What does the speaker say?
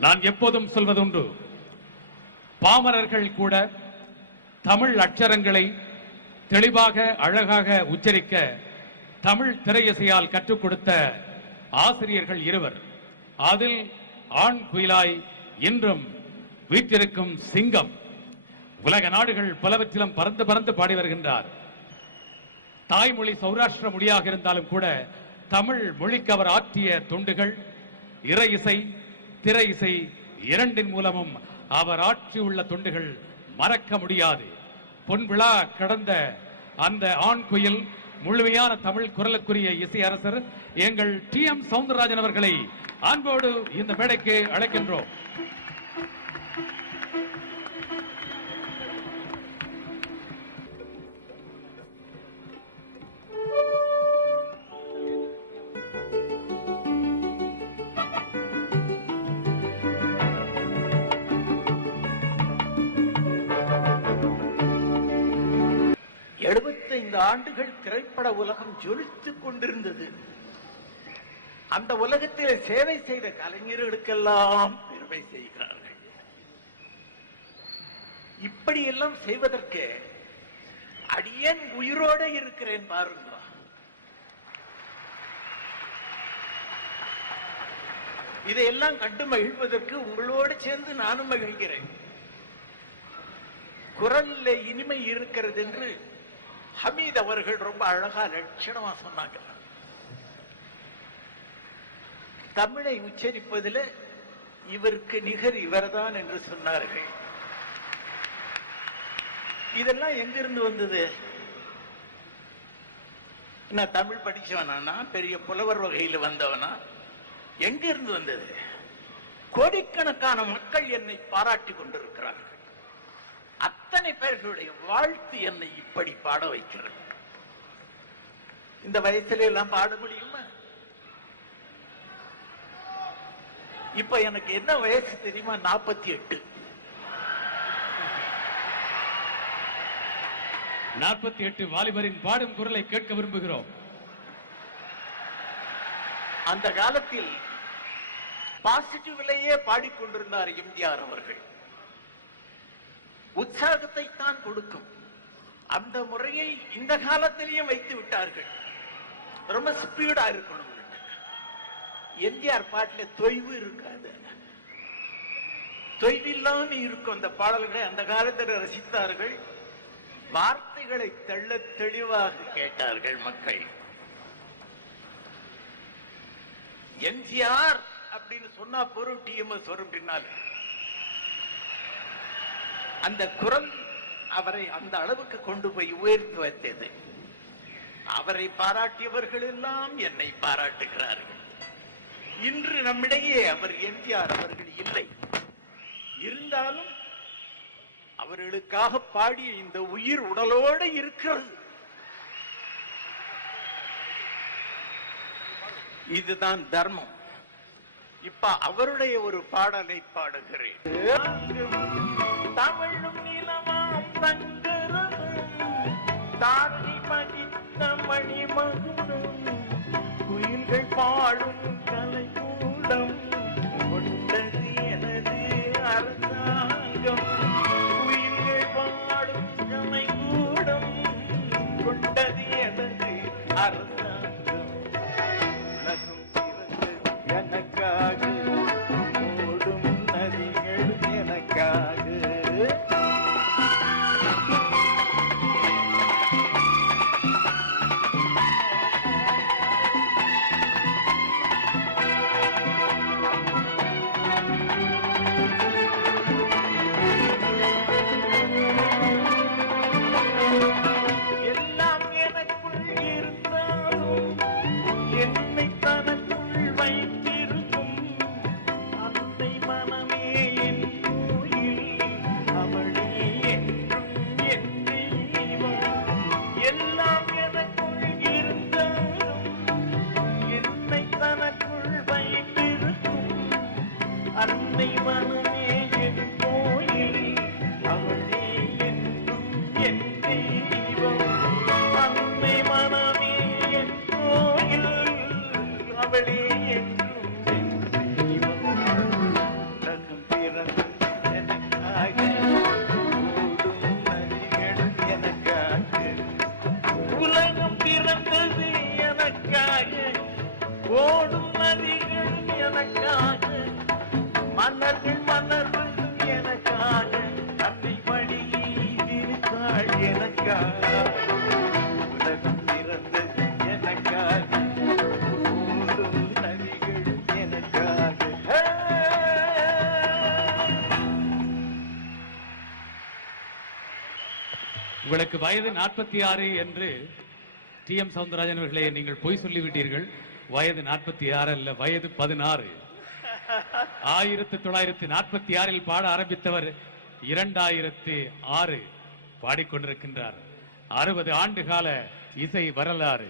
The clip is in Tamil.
நான் எப்போதும் சொல்வதுண்டு பாமரர்கள் கூட தமிழ் அட்சரங்களை தெளிவாக அழகாக உச்சரிக்க தமிழ் திரையிசையால் கற்றுக் கொடுத்த ஆசிரியர்கள் இருவர். அதில் ஆண் குயிலாய் இன்றும் வீற்றிருக்கும் சிங்கம். உலக நாடுகள் பலவற்றிலும் பறந்து பறந்து பாடி வருகின்றார். தாய்மொழி சௌராஷ்டிர மொழியாக இருந்தாலும் கூட தமிழ் மொழிக்கு அவர் ஆற்றிய தொண்டுகள் இறை இசை திரை இசை இரண்டின் மூலமும் அவர் ஆற்றியுள்ள தொண்டுகள் மறக்க முடியாது. பொன் விழா கடந்த அந்த ஆண் குயில் முழுமையான தமிழ் குரலுக்குரிய இசை அரசர் எங்கள் டி எம் சவுந்தரராஜன் அவர்களை அன்போடு இந்த மேடைக்கு அழைக்கின்றோம். எழுபத்தைந்து ஆண்டுகள் திரைப்பட உலகம் ஜொலித்துக் கொண்டிருந்தது. அந்த உலகத்தில் சேவை செய்த கலைஞர்களுக்கெல்லாம் பெருமை செய்கிறார்கள். இப்படியெல்லாம் செய்வதற்கு அடியேன் உயிரோட இருக்கிறேன் பாருங்க. இதையெல்லாம் கண்டு மகிழ்வதற்கு உங்களோடு சேர்ந்து நானும் மகிழ்கிறேன். குரல்ல இனிமை இருக்கிறது என்று ஹமீத் அவர்கள் ரொம்ப அழகா லட்சணமா சொன்னாங்க. தமிழை உச்சரிப்பதில் இவருக்கு நிகர் இவர்தான் என்று சொன்னார்கள். இதெல்லாம் எங்கிருந்து வந்தது? நான் தமிழ் படிச்சவனா? பெரிய புலவர் வகையில் வந்தவனா? எங்கிருந்து வந்தது? கோடிக்கணக்கான மக்கள் என்னை பாராட்டி கொண்டிருக்கிறார்கள். அத்தனை பேர்களுடைய வாழ்த்து என்னை இப்படி பாட வைக்கிறது. இந்த வயசுல எல்லாம் பாட முடியுமா? இப்ப எனக்கு என்ன வயசு தெரியுமா? நாற்பத்தி எட்டு. நாற்பத்தி எட்டு வாலிபரின் பாடும் குரலை கேட்க விரும்புகிறோம். அந்த காலத்தில் பாசிட்டிவ்லேயே பாடிக்கொண்டிருந்தார் எம்ஜிஆர் அவர்கள். உற்சாகத்தை தான் கொடுக்கும். அந்த முறையை இந்த காலத்திலையும் வைத்து விட்டார்கள். ரொம்ப ஸ்பீடா இருக்கணும். எம்ஜிஆர் பாட்டுல தொய்வு இருக்காது. தொய்வில்லாம இருக்கும் அந்த பாடல்களை அந்த காலத்தில் ரசித்தார்கள். வார்த்தைகளை தெள்ள தெளிவாக கேட்டார்கள் மக்கள். எம்ஜிஆர் அப்படின்னு சொன்னா பொருள் டிஎம்எஸ் வரும் பின்னால். அந்த குரல் அவரை அந்த அளவுக்கு கொண்டு போய் உயர்த்து வைத்தது. அவரை பாராட்டியவர்கள் எல்லாம் என்னை பாராட்டுகிறார்கள். இன்று நம்மிடையே அவர் எம்ஜிஆர் அவர்கள் இல்லை. இருந்தாலும் அவர்களுக்காக பாடிய இந்த உயிர் உடலோடு இருக்கிறது. இதுதான் தர்மம். இப்ப அவருடைய ஒரு பாடலை பாடுகிறேன். தமிழும் நிலமாம் தங்கரதும் தாரணி மதித்த மணிமகுனும் குயில்கள் பாடும் கலைக்கூடம் கொண்டது எனது அரசாங்கம். குயில்கள் பாடும் கலைக்கூடம் கொண்டது எனது அரசாங்கம். எல்லாம் எனக்காக ஓடும் நதிகள் எனக்காக மன்னர்கள் மன்னர்கள் எனக்காக தன்னை வழி இருக்காள் எனக்காக உங்களுக்கு வயது நாற்பத்தி ஆறு என்று டி எம் சவுந்தரராஜன் அவர்களே நீங்கள் பொய் சொல்லிவிட்டீர்கள். வயது நாற்பத்தி ஆறு அல்ல வயது பதினாறு. ஆயிரத்தி தொள்ளாயிரத்தி நாற்பத்தி ஆறில் பாட ஆரம்பித்தவர் இரண்டாயிரத்தி ஆறு பாடிக்கொண்டிருக்கின்றார். அறுபது ஆண்டு கால இசை வரலாறு.